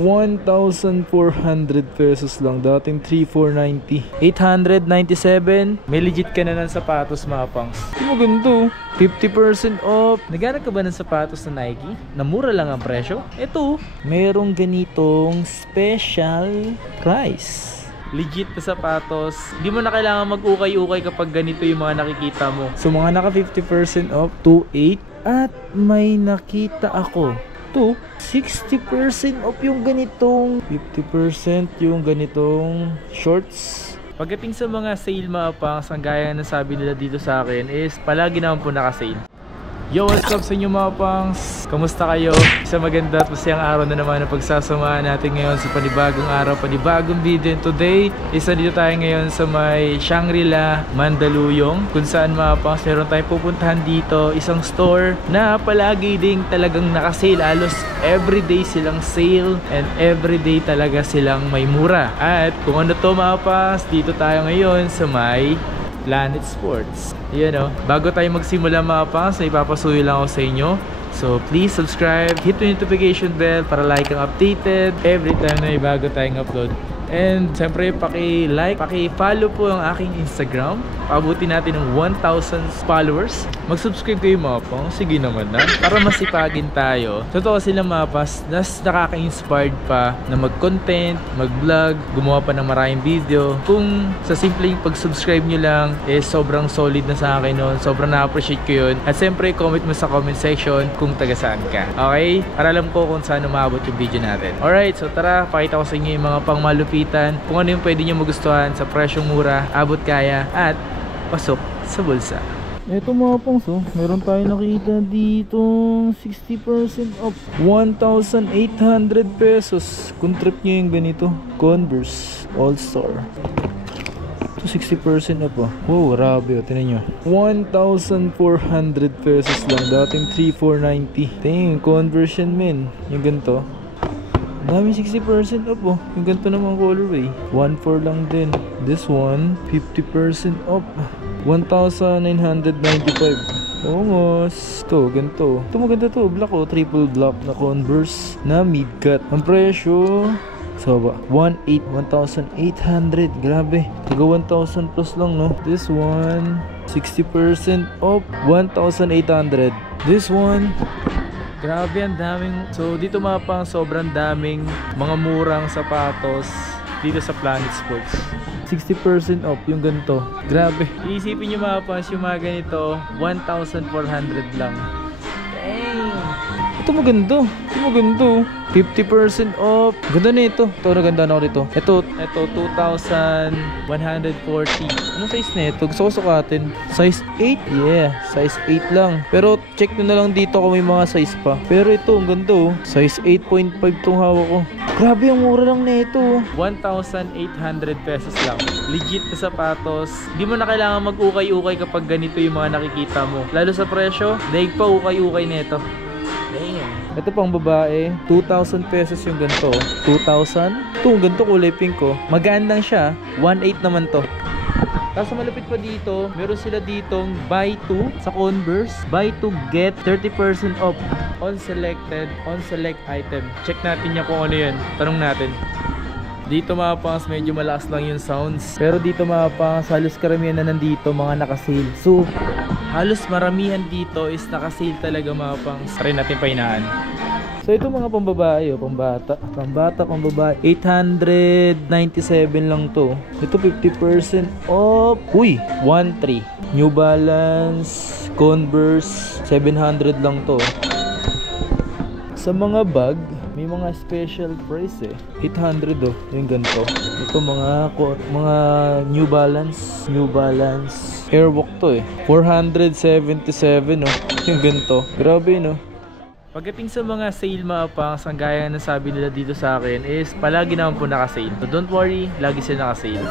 1,400 pesos lang. Dating 3,490. 897. May legit ka na ng sapatos, mga pangs. Ito maganda. 50% off. Naghanap ka ba ng sapatos na Nike? Na mura lang ang presyo? Ito, merong ganitong special price. Legit na sapatos. Hindi mo na kailangan mag-ukay-ukay kapag ganito yung mga nakikita mo. So mga naka 50% off, 2,800. At may nakita ako. 60% off yung ganitong 50% yung ganitong shorts. Pagdating sa mga sale, mga pangs, ang gaya na sabi nila dito sa akin is palagi naman po naka-sale. Yo, what's up sa inyo mga pangs? Kamusta kayo? Isa maganda at masayang araw na naman na pagsasamahan natin ngayon sa panibagong araw, panibagong video. And today, isa dito tayo ngayon sa may Shangri-La, Mandaluyong, kung saan mga pangs, meron tayong pupuntahan dito, isang store na palagi ding talagang nakasale. Halos everyday silang sale and everyday talaga silang may mura. At kung ano to mga pangs, dito tayo ngayon sa may Planet Sports. Yan o. Bago tayo magsimula mga pangs, may ipapasuyo lang ako sa inyo. So please subscribe, hit the notification bell para like kang updated every time na may bago tayong upload. And siyempre paki-like, paki-follow po ang aking Instagram. Paabutin natin ng 1,000 followers. Mag-subscribe kayo mga pong. Sige naman na. Para masipagin tayo. Totoo sila mga pas, nakaka-inspired pa na mag-content, mag-vlog, gumawa pa ng maraming video. Kung sa simpleng pag-subscribe nyo lang, sobrang solid na sa akin nun. Sobrang na-appreciate ko yun. At siyempre comment mo sa comment section kung taga saan ka. Okay? Para alam ko kung saan umabot yung video natin. Alright, so tara, pakita ko sa inyo yung mga pangmalupitan. Kung ano yung pwede nyo magustuhan sa presyong mura, abot kaya, at pasok sa bulsa. Ito mga pangs, meron tayo nakita dito 60% off, 1,800 pesos. Kung trip nyo yung ganito, Converse All-Star. Ito 60% off oh. Wow, grabe oh, tinan nyo, 1,400 pesos lang. Dating 3,490. Tingin, conversion men. Yung ganito, daming 60% off oh. Yung ganito naman colorway, 1,400 lang din. This one, 50% off, 1,995. Almost. Ito, ganito. Ito maganda to. Black oh. Triple black na Converse na mid-cut. Ang presyo, so ba? 1,800. Grabe. Taga 1,000 plus lang no. This one, 60% off, 1,800. This one, grabe, ang daming. So dito mga pang sobrang daming mga murang sapatos dito sa Planet Sports. 60% off yung ganito. Grabe. Iisipin nyo mga pang, yung mga ganito 1,400 lang. Dang. Ito maganda. Ito maganda. 50% off. Ganda na ito. Ito, naganda na ako dito. Ito 2,140. Anong size na ito? Gusto ko sukatin. Size 8? Yeah, size 8 lang. Pero check nyo na lang dito kung may mga size pa. Pero ito, ang ganda oh. Size 8.5 itong hawak ko. Grabe, ang mura lang na ito. 1,800 pesos lang. Legit na sapatos. Hindi mo na kailangan mag-ukay-ukay kapag ganito yung mga nakikita mo. Lalo sa presyo, daig pa ukay-ukay na ito. Damn. Ito pang babae, 2,000 pesos yung ganito. 2,000? Ito, ganito kulay pink ko. Magaan lang siya. 1,800 naman to. Tapos malapit pa dito, meron sila ditong buy 2 sa Converse. Buy 2 get 30% off on select item. Check natin niya kung ano yun. Tanong natin. Dito mga pangs, medyo malakas lang yung sounds. Pero dito mga pangs, halos karamihan na nandito mga nakasale. So, halos maramihan dito is nakasale talaga mga pangs. Try natin pahinaan. So ito mga pambabae o pambata, pambabae, 897 lang to. Ito 50% off. Uy, 1,300. New Balance, Converse, 700 lang to. Sa mga bag, may mga special price eh. 800 oh, yung ganito. Ito mga New Balance Airwalk to eh. 477 oh, yung ganito. Grabe no. Pagdating sa mga sale mga pangs, ang gaya na sabi nila dito sa akin is palagi naman po naka-sale. So don't worry, lagi sila naka-sale.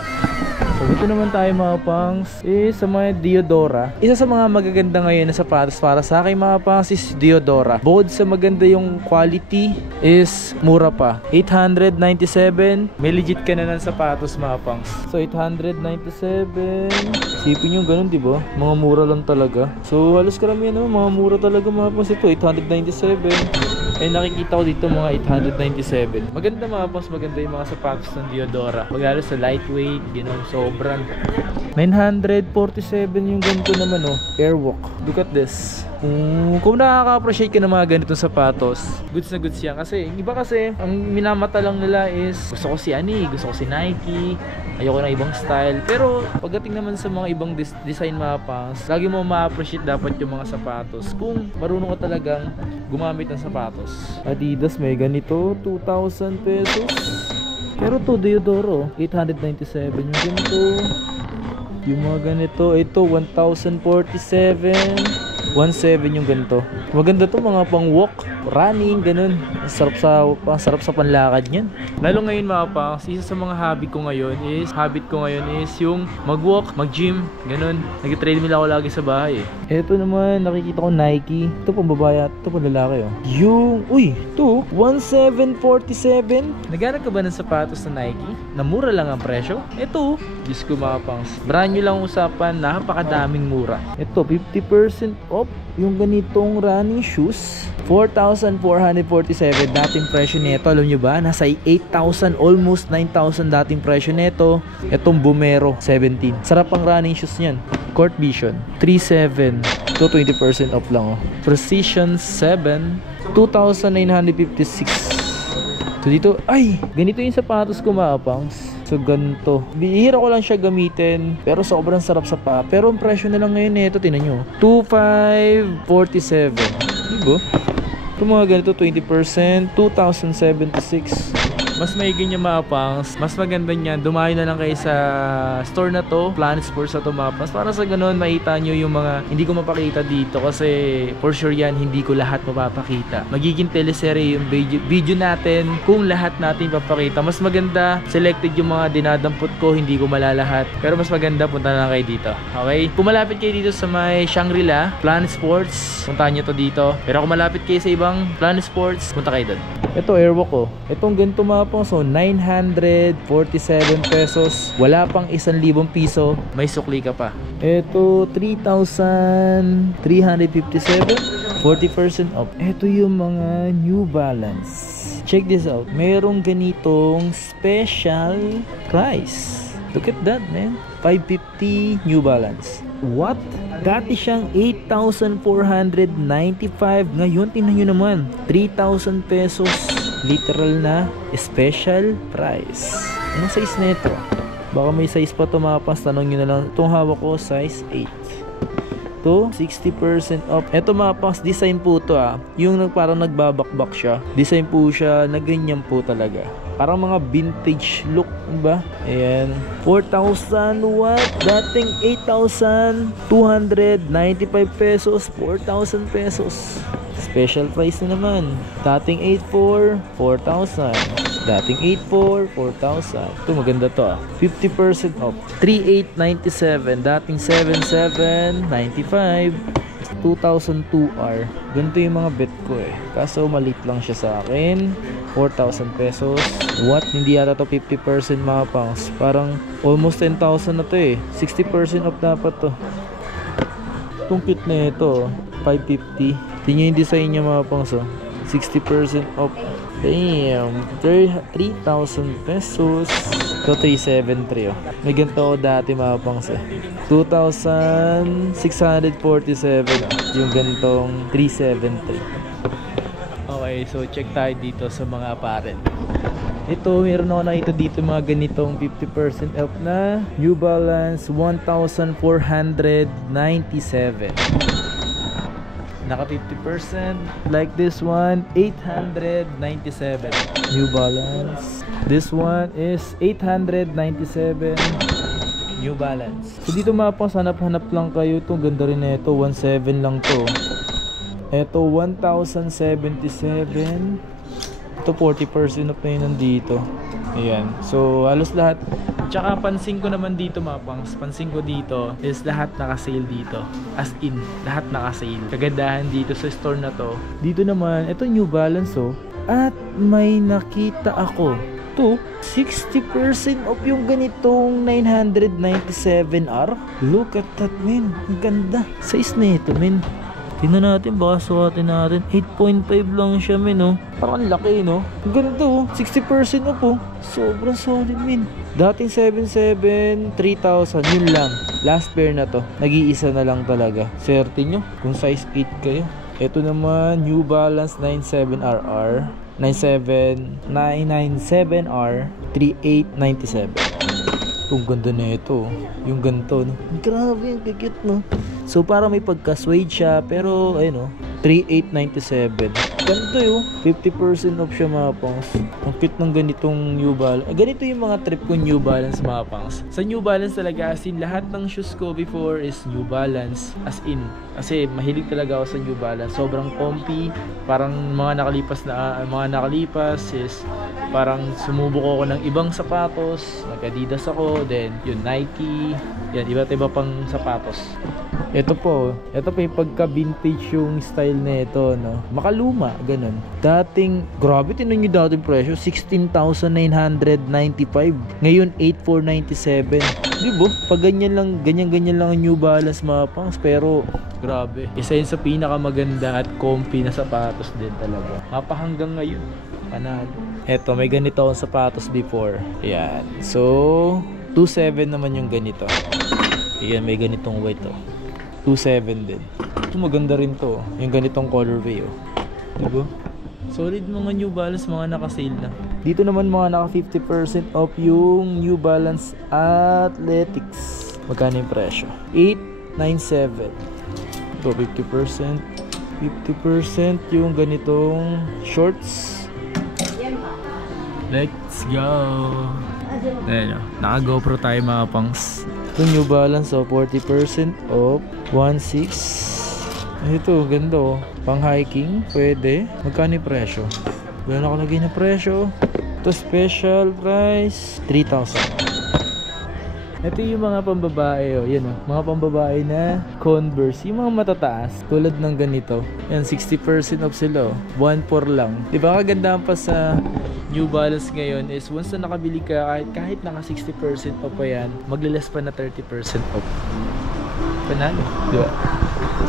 So dito naman tayo mga pangs is sa mga Diodora. Isa sa mga magaganda ngayon na sapatos para sa akin mga pangs is Diodora. Bukod sa maganda yung quality is mura pa. 897. May legit ka na ng sapatos mga pangs. So 897. Sipin yung ganun diba? Mga mura lang talaga. So halos karamihan naman mga mura talaga mga pangs ito. 897. Eh nakikita ko dito mga 897. Maganda mga boss, maganda yung mga sapatos ng Diodora. Maganda sa lightweight, gano'n, sobrang 947 yung ganito naman oh, Airwalk. Look at this. Kung nakaka-appreciate ka ng mga ganitong sapatos, goods na goods yan. Kasi yung iba kasi, ang minamata lang nila is gusto ko si gusto ko si Nike, ayoko ng ibang style. Pero pagdating naman sa mga ibang design mga pangs, lagi mo ma-appreciate dapat yung mga sapatos kung marunong ka talagang gumamit ng sapatos. Adidas may ganito, 2,000 pesos. Pero to Diodoro, 897 yung ganito. Yung mga ganito, ito 1,047. 1,700 yung ganito. Maganda to mga pang walk, running, ganun. Sarap sa panlakad niyan. Lalo ngayon mga pangs, isa sa mga habit ko ngayon is yung mag-walk, mag-gym, ganun. Nag-treadmill ako lagi sa bahay eh. Ito naman, nakikita ko Nike. Ito pang babae at ito pang lalaki oh. Yung, ito 1,747. Naghanap ka ba ng sapatos na Nike? Na mura lang ang presyo? Ito, Diyos ko mga pangs. Brand new lang usapan, napakadaming mura. Ito, 50% off yung ganitong running shoes. 4,447 dating presyo nito. Alam nyo ba? Nasa 8,000, almost 9,000 dating presyo nito. Itong Bumero 17. Sarap ang running shoes niyan. Court Vision 3,700. Ito 20% off lang oh. Precision 7, 2,956. So dito, ganito yung sapatos ko mga pangs. So ganito, bihira ko lang siya gamitin, pero sobrang sarap sa paa. Pero ang presyo na lang ngayon nito, tingnan nyo, 2,547. Diba? Ito mga ganito, 20%, 2,076. Mas maiging niya mga pangs. Mas maganda niyan, dumayo na lang kayo sa store na to, Planet Sports na to mga pangs. Para sa ganun, makita nyo yung mga hindi ko mapakita dito. Kasi for sure yan, hindi ko lahat mapapakita. Magiging teleserye yung video natin kung lahat natin papakita. Mas maganda, selected yung mga dinadampot ko, hindi ko malalahat. Pero mas maganda, punta na lang kayo dito. Okay? Kung malapit kayo dito sa may Shangri-La, Planet Sports, puntahan nyo to dito. Pero kung malapit kayo sa ibang Planet Sports, punta kayo doon. Ito, Airwalk ko. Itong ganito mga pangs, so 947 pesos. Wala pang 1,000 piso, may sukli ka pa. Ito 3,357, 40% off. Ito yung mga New Balance. Check this out. Merong ganitong special price. Look at that, man. 550 New Balance. What? Dati siyang 8,495. Ngayon, tingnan nyo naman, 3,000 pesos. Literal na special price. Anong size na ito? Baka may size pa ito mga pangs. Tanong nyo na lang. Itong hawak ko, size 8. Ito, 60% off. Ito mga pangs, design po ito yung parang nagbabakbak siya. Design po siya na ganyan po talaga. Parang mga vintage look, diba? Ayan. 4,000 what? Dating 8,295 pesos. 4,000 pesos. Special price na naman. Dating 8,400, 4,000. Dating 8,400, 4,000. Ito maganda to 50% off. 3,897. Dating 7,795. 2,002R. Ganito yung mga bet ko eh. Kaso maliit lang siya sa akin. 4,000 pesos. What? Hindi yata to 50% mga pangs. Parang almost 10,000 na to eh. 60% off dapat to. Itong kit na ito, 550. Tingnan yung design niya mga pangs 60% off. Damn, 3,000 pesos. Ito 373 May ganito ako dati mga pangs 2,647 yung gantong 373. Okay, so check tayo dito sa mga apparel. Ito, meron ako nakita dito mga ganitong 50% off na New Balance 1,497. Naka 50%. Like this one, 897. New Balance. This one is 897. New Balance. So dito mga pangs, hanap-hanap lang kayo. Itong ganda rin na ito. 1,700 lang to. Ito 1,077. Ito 40% off na yun nandito. Ayan. So halos lahat. Tsaka pansin ko naman dito mga pangs, pansin ko dito is lahat naka-sale dito. As in, lahat naka-sale. Kagandahan dito sa store na to. Dito naman, ito New Balance At may nakita ako. Ito, 60% off yung ganitong 997R. Look at that, men. Ang ganda. Size na ito, men. Tingnan natin, baka sukatin natin. 8.5 lang siya, men, oh. Parang laki, no? Ang ganda, oh. 60% off, oh. Sobrang solid, men. Dating 7.7, 3,000. Yun lang. Last pair na to. Nag-iisa na lang talaga. Swerte nyo kung size 8 kayo. Ito naman, New Balance 97RR. 997R 3897. Ang ganda na ito. Yung ganito, no? Grabe, ang cute, no? So, para may pagka-suede siya, pero, ayun, no? 3897. Ganito yun. 50% off siya, mga pangs. Ang cute ng ganitong New Balance. Ganito yung mga trip ko New Balance, mga pangs. Sa New Balance talaga, as in, lahat ng shoes ko before is New Balance. As in. Kasi mahilig talaga ako sa New Balance. Sobrang comfy. Parang mga nakalipas is parang sumubok ako ng ibang sapatos. Nag-Adidas ako. Then, yun, Nike. Yan, iba't iba pang sapatos. Ito po yung pagka-vintage yung style na ito, no? Makaluma, ganun. Dating, grabe, tinan nyo dating presyo, 16,995. Ngayon, 8,497. Di ba? Pag ganyan lang ang New Balance, mga pangs, pero grabe. Isa yun sa pinakamaganda at comfy na sapatos din talaga. Mapahanggang ngayon. Panalo. Eto, may ganito akong sapatos before. Ayan. So, 2.7 naman yung ganito. Ayan, may ganitong white, oh. 2.7 din. Ito maganda rin to. Yung ganitong colorway, oh. Diba? Solid mga New Balance, mga naka-sale na. Dito naman mga naka 50% off yung New Balance Athletics. Magkano yung presyo? 897. Ito 50%. 50% yung ganitong shorts. Let's go. Ayan, oh. Naka-GoPro tayo, mga pangs. Ito New Balance, oh, 40% off. 1.6. Ito, ganda, oh. Pang hiking, pwede. Magkano yung presyo? Wala na ako lagay na presyo. Ito special price, 3,000. Ito yung mga pambabae, oh. Yan, oh. Mga pambabae na Converse. Yung mga matataas, tulad ng ganito. Yan, 60% off sila, oh. 1.4 lang. Diba kagandahan pa sa New Balance ngayon is once na nakabili ka, kahit naka 60% off pa yan, magliles pa na 30% off. Panalo, diba?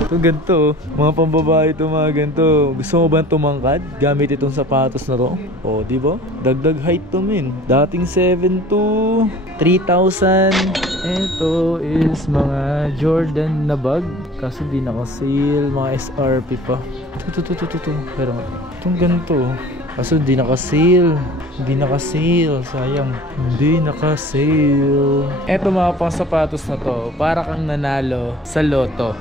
Ito ganito, mga pambabae ito, mga ganito. Gusto mo ba tumangkad gamit itong sapatos na to? O, diba? Dagdag height to, min. Dating 7 to 3,000. Ito is mga Jordan na bag. Kaso di naka-sale, mga SRP pa. Ito. Pero itong ganito, kaso di naka-sale. Hindi naka-sale, sayang. Hindi naka-sale. Eto mga pang sapatos na to, para kang nanalo sa loto.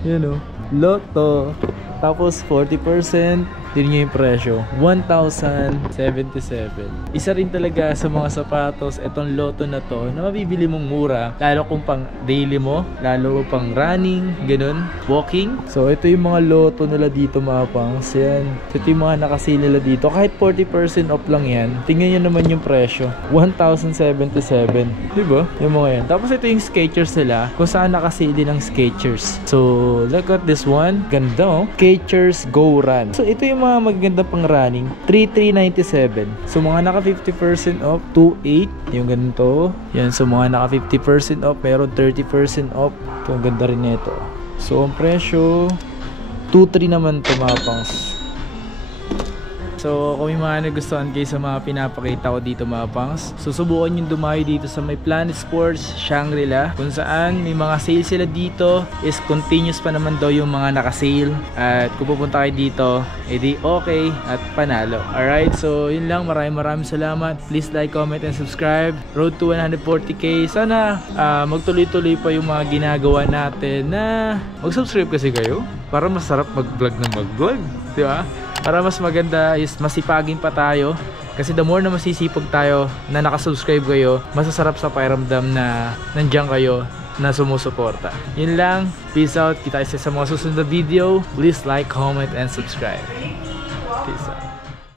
Yan, o, loto. Tapos 40%, din nyo yung presyo, 1,077. Isa rin talaga sa mga sapatos itong loto na to na mabibili mong mura, lalo kung pang daily mo, lalo pang running, ganun, walking. So ito yung mga loto nila dito, mga pangs. Yan, ito yung mga nakasale nila dito. Kahit 40% off lang yan, tingnan nyo naman yung presyo, 1,077. Diba? Yung mga yan. Tapos ito yung Skechers nila, kung saan nakasale din ng Skechers. So look at this one, ganda, oh. Skechers Go Run. So ito yung mga magaganda pang running, 3,397. So mga naka 50% off, 2,800. Yung ganito. Yan, so mga naka 50% off, meron 30% off. Ito, ang ganda rin nito. So ang presyo 2,300 naman ito, mga pangs. So kung may mga nagustuhan kayo sa mga pinapakita ko dito, mga pangs, susubukan yung dumayo dito sa may Planet Sports Shangri-La, kung saan may mga sale sila dito. Is continuous pa naman daw yung mga naka-sale. At kung pupunta kayo dito, edi okay at panalo. Alright, so yun lang. Maraming salamat. Please like, comment, and subscribe. Road to 140k. Sana magtuloy-tuloy pa yung mga ginagawa natin. Na mag-subscribe kasi kayo para masarap mag-vlog na mag-vlog, di ba? Para mas maganda is masipagin pa tayo. Kasi the more na masisipag tayo na nakasubscribe kayo, masasarap sa pakiramdam na nandiyan kayo na sumusuporta. Yun lang. Peace out. Kita isa sa mga susunod na video. Please like, comment, and subscribe. Peace out.